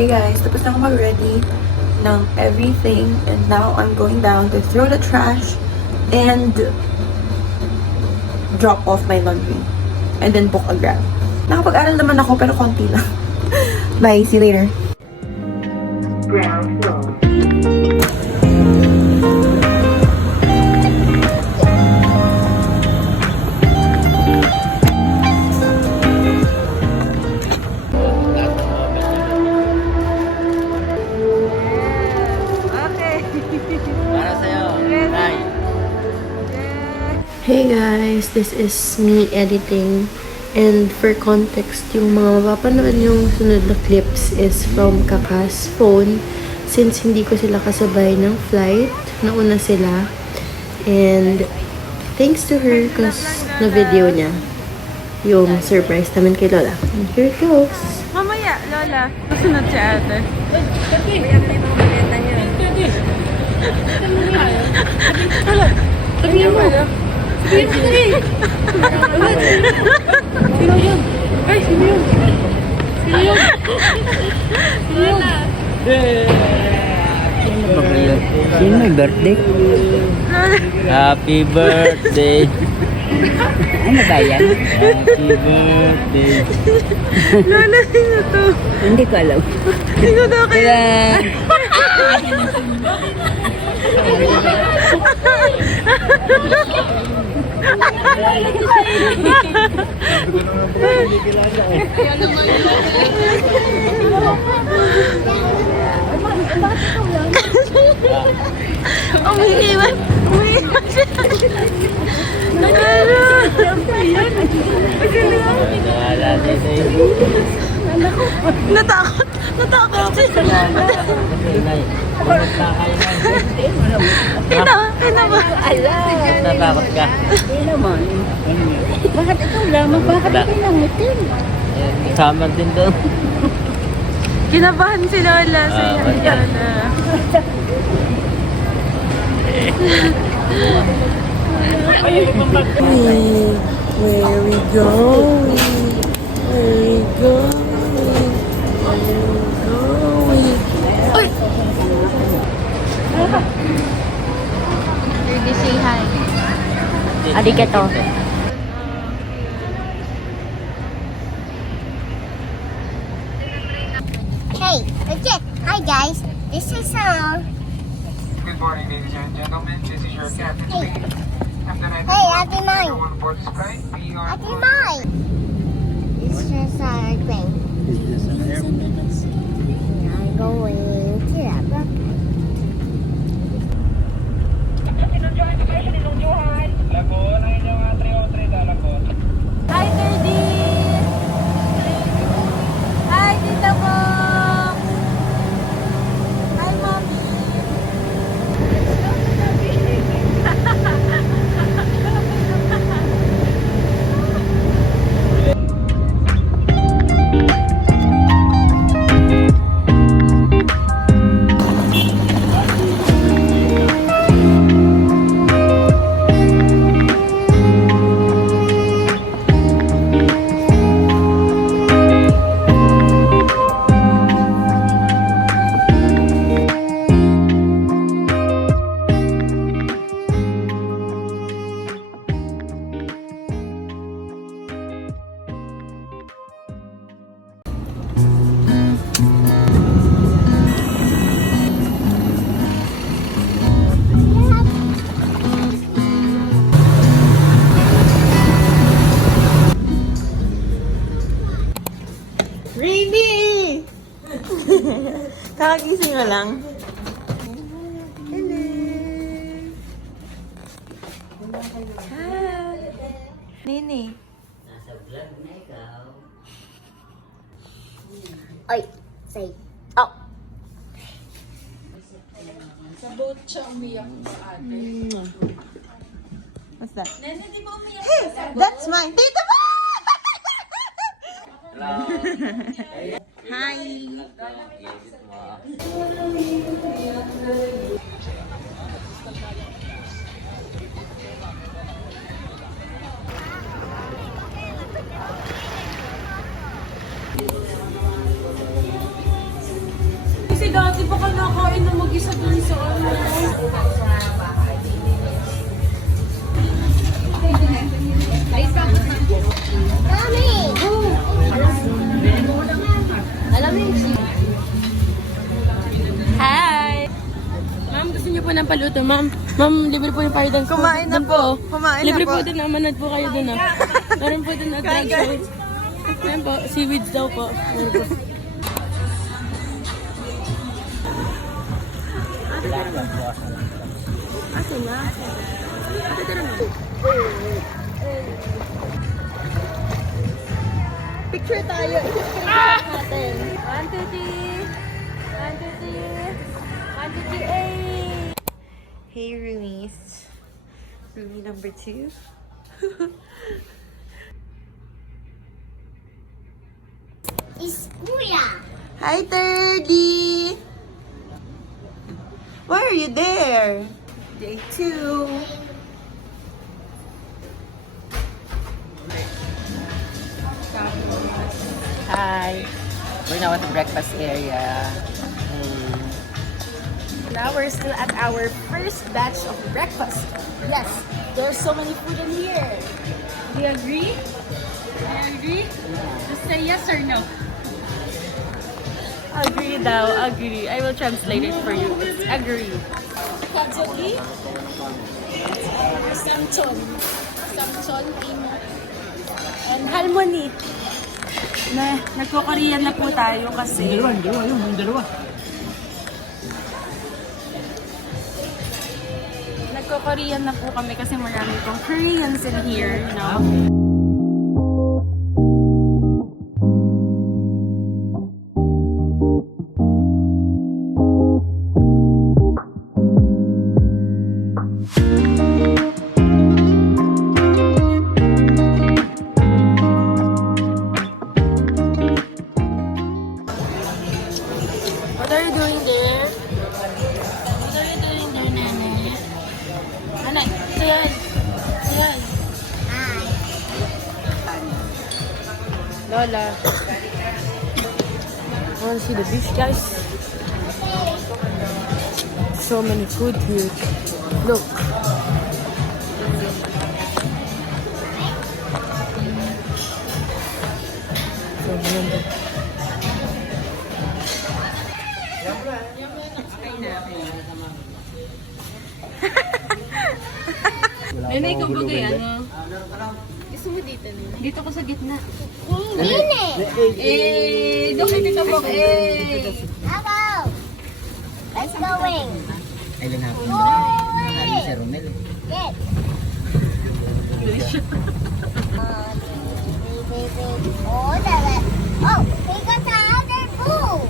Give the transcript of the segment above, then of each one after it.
Hey guys, tapos na ako mag-ready ng everything and now I'm going down to throw the trash and drop off my laundry and then book a Grab. Nakapag-aral naman ako pero konti lang. Bye, see you later. Ground floor. Hey guys, this is me editing, and for context, yung mga mapapanood yung sunod na clips is from Kaka's phone since hindi ko sila kasabay ng flight, nauna sila, and thanks to her cause na video niya yung surprise namin kay Lola. And here it goes. Mamaya, Lola. Masunod si ate. Sabihin mo. Sabihin mo na eh. Sino yun? Ay, sino yun? Sino yun? Sino yun? Sino may birthday? Happy birthday! Ano ba yan? Happy birthday! Lola, sino to? Hindi ko alam. Sino daw kayo? Umiiwan siya. Natakot siya. Kina ba? Natakot ka? Hindi naman. Bakit ikaw lamang? Bakit ikaw lang hotel? Kasama din doon. Kinabahan si Lola sa Lola. Where we going? Where we going? Baby, say hi. Arigato. Hey, legit. Hi guys, this is Good morning, ladies and gentlemen. This is your captain speaking. Hey, Ate Mai. On board the flight, we are Ate Mai. It's just our plane. I'm going to that. Lagon, ang inyong 303 Lagon. Hi, Ferdy! Hi, Tita mo! Hi, Mommy! Rainy! Kakagising na lang. Hello! Hi! Nini. Nasa vlog na ikaw. Oi, say. Oh. Sa boat siya umiyak sa ate. What's that? Nene, di ba umiyak Hey, that's mine. Tita mo! Hi! Hi! Ma'am, gusto niyo po ng paluto, ma'am? Ma'am, libre po yung fire dance po. Kumain na Doon po. Kumain na libre po. po doon, manood po kayo doon, ah. Meron po doon na drag show. Ayan po, seaweeds daw po. Meron po. Asan na? Ate, tara na. Picture tayo. Natin. 1, 2, 3. 1, 2, 3. 1, 2, 3, ay! Hey, roomies. Roomie number 2. It's Kuya. Hi, Thirdly! Why are you there? Day 2. Hi. We're now at the breakfast area. Now we're still at our first batch of breakfast. Yes, there's so many food in here. Do you agree? Do you agree? Just say yes or no. Agree daw, agree. I will translate it for you. It's agree. Kadzogi? Samchon. Samchon, imo. And harmony. Nagko-Korean na po tayo kasi... Yung dalawa. Nagko-Korean na po kami kasi marami pong Koreans in here, you know? What are you doing there? What are you doing there, Nana? Anak, ayan. Ayan. Lola. Want to see the beach, guys? So many food here. Look. So many. Nenay, ikaw ba kaya, ano? Gusto mo dito, Nenay? Dito ko sa gitna. Nini. Eh, doon kita ka mo, eh. Hello. Let's going. Ay, lanapin mo. Yay! Sabi si Romel. Get. Oh, oh, we got the other boo.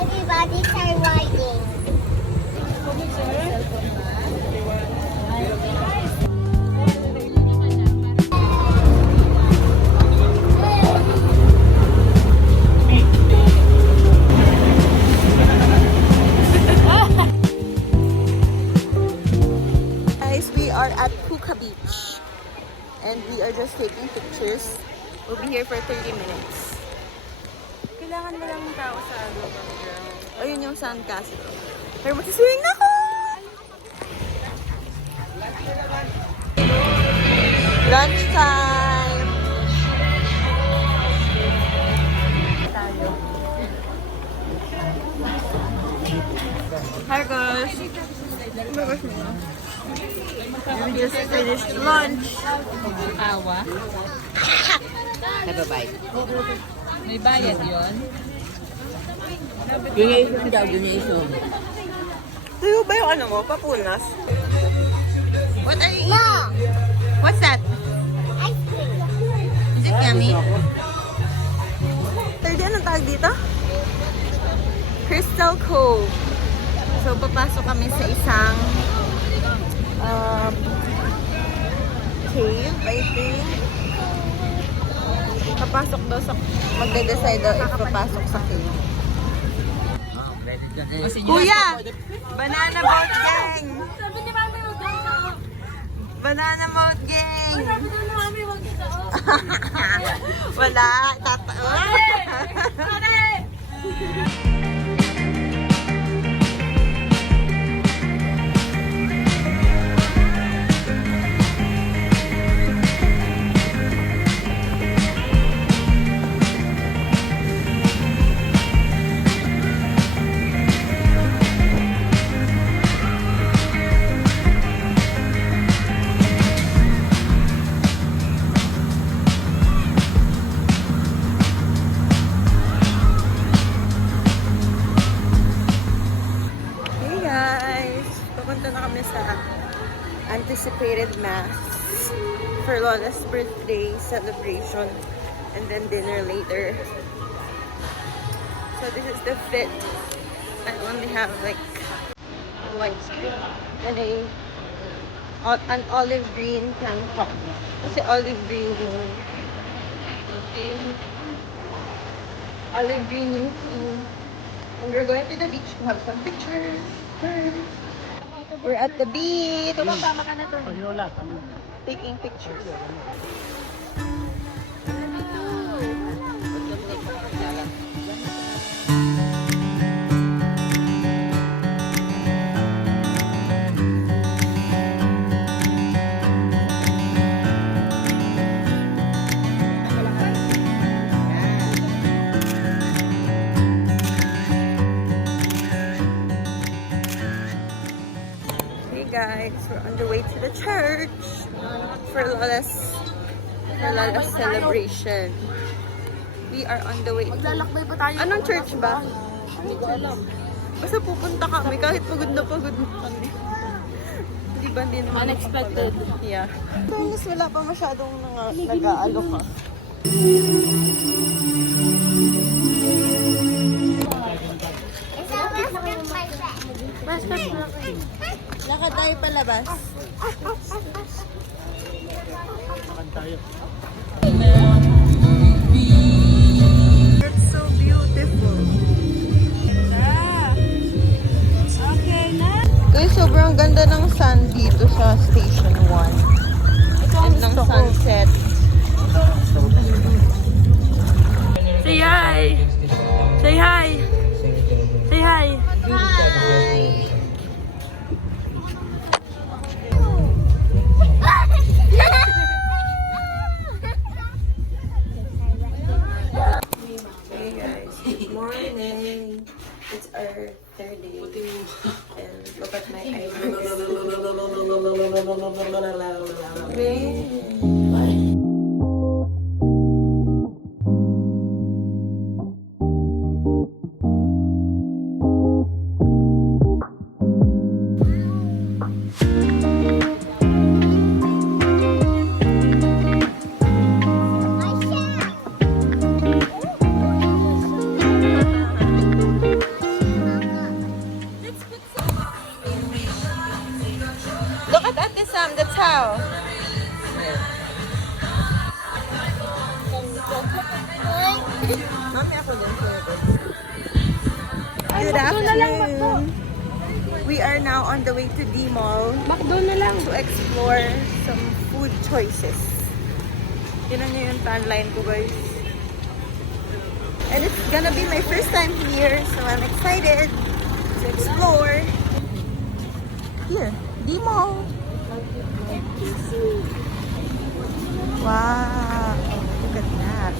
Everybody start riding. Guys, we are at Puka Beach. And we are just taking pictures. We'll be here for 30 minutes. Kailangan mo lang ng tao sa ano, O, yun yung sandcastle. Pero magsiswimming na ako! Lunch time! Hi guys! We just finished lunch. awa. Have a bite. May bayad yun. Donation daw, donation. Tuyo ba yung ano mo? Papunas? What are you eating? Mom, What's that? ice cream. Is it yummy? Third, anong tawag dito? Crystal Cove. So, papasok kami sa isang cave, I think. Papasok daw sa... Magde-decide daw if papasok sa cave. Oh, credit ka din. Kuya! Banana boat gang! Sabi ni Mami, huwag dito. Banana boat gang! Sabi ni Mami, huwag dito. Wala. mass for Lola's birthday celebration and then dinner later. So this is the fit. I only have like white screen and an olive green tank top. Kasi olive green yung olive green yung theme. And we're going to the beach to have some pictures. We're at the beach. Taking pictures. Hey guys, we're on the way to the church for Lola's celebration. We are on the way. Maglalakbay pa tayo. Anong church ba? Hindi ko alam. Basta pupunta kami kahit pagod na kami. Hindi ba din naman Unexpected. Yeah. Fairness, wala pa masyadong nag-aalok ka. Lakad tayo palabas. It's so beautiful. Guys, sobrang ganda ng sun dito sa Station 1. And ng sunset. Say hi! Say hi! Say hi! Hey guys, good morning. It's our third day. And look at my eyebrows. Look at Ate Sam, that's how. Mami, ako din. Good afternoon. We are now on the way to D-Mall Makdo na lang. to explore some food choices. Tinan niyo yung timeline ko, guys. And it's gonna be my first time here, so I'm excited to explore. Here, D-Mall. Wow, look at that.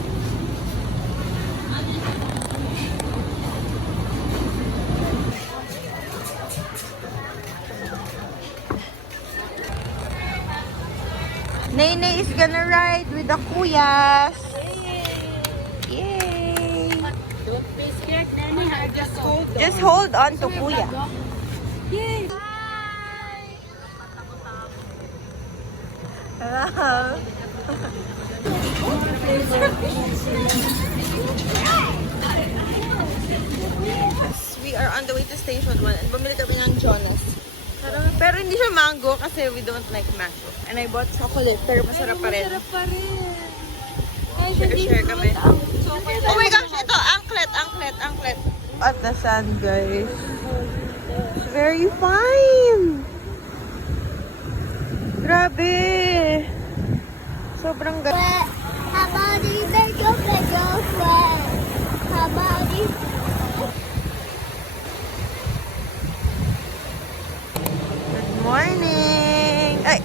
Nene is gonna ride with the kuyas. Yay! Don't be scared, Nani. Just hold on to kuya. Yay! Hello. We are on the way to Station 1 and bumili kami ng Jonas. Pero hindi siya mango kasi we don't like mango. And I bought chocolate pero masarap pa rin. Sarap pa rin. Share kami. Oh my gosh, ito, anklet. At the sand, guys. It's very fine. Grabe. Sobrang ganda. How about you make your friend? How about you? Good morning. Ay.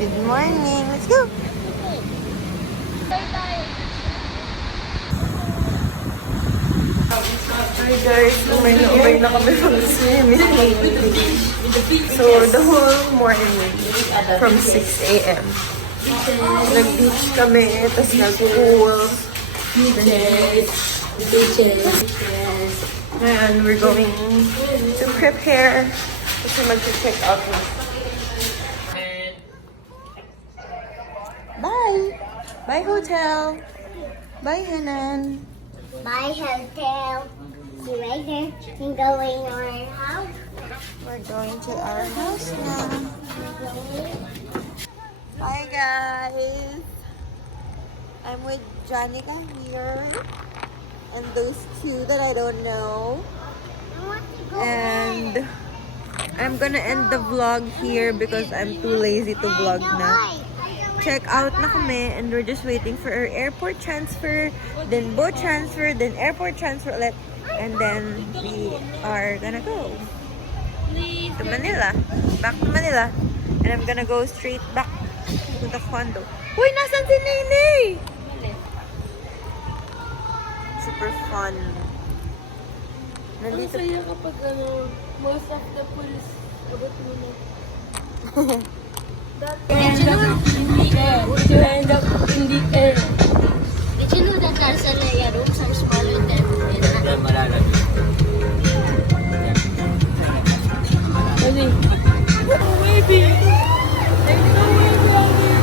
Good morning. Let's go. Hi guys, umay na kami from the swimming. So the whole morning from 6 a.m. Nag-beach kami, tapos nag-pool. And we're going to prepare kasi mag-check out na. Bye, hotel. Bye, Hanan. My hotel. See you later. I'm going to our house. We're going to our house now. Bye, guys. I'm with Janica here. And those two that I don't know. I want to go And I'm gonna end the vlog here because I'm too lazy to vlog na. Check out na kami and we're just waiting for our airport transfer, then boat transfer, then airport transfer ulit, and then we are gonna go to Manila. Back to Manila. And I'm gonna go straight back to the condo. Uy, nasan si Nene? Super fun. Nandito. Masaya kapag most of the police abot mo na. Did you know? To end up in the air. Did you know that Tarzan rooms are smaller than Ano? Maybe. There's no way around it.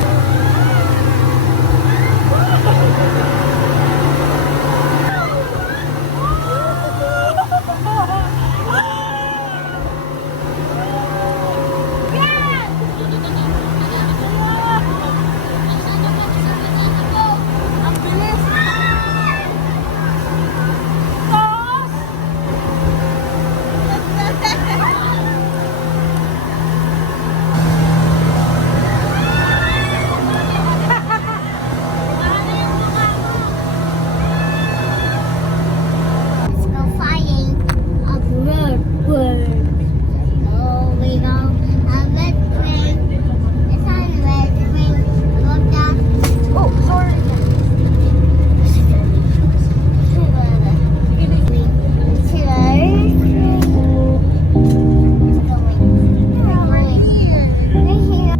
Let's go flying upward. Oh, we go a red train. It's on a red train. Go down. Oh, sorry. It's a red train. It's going. Right here. Right here.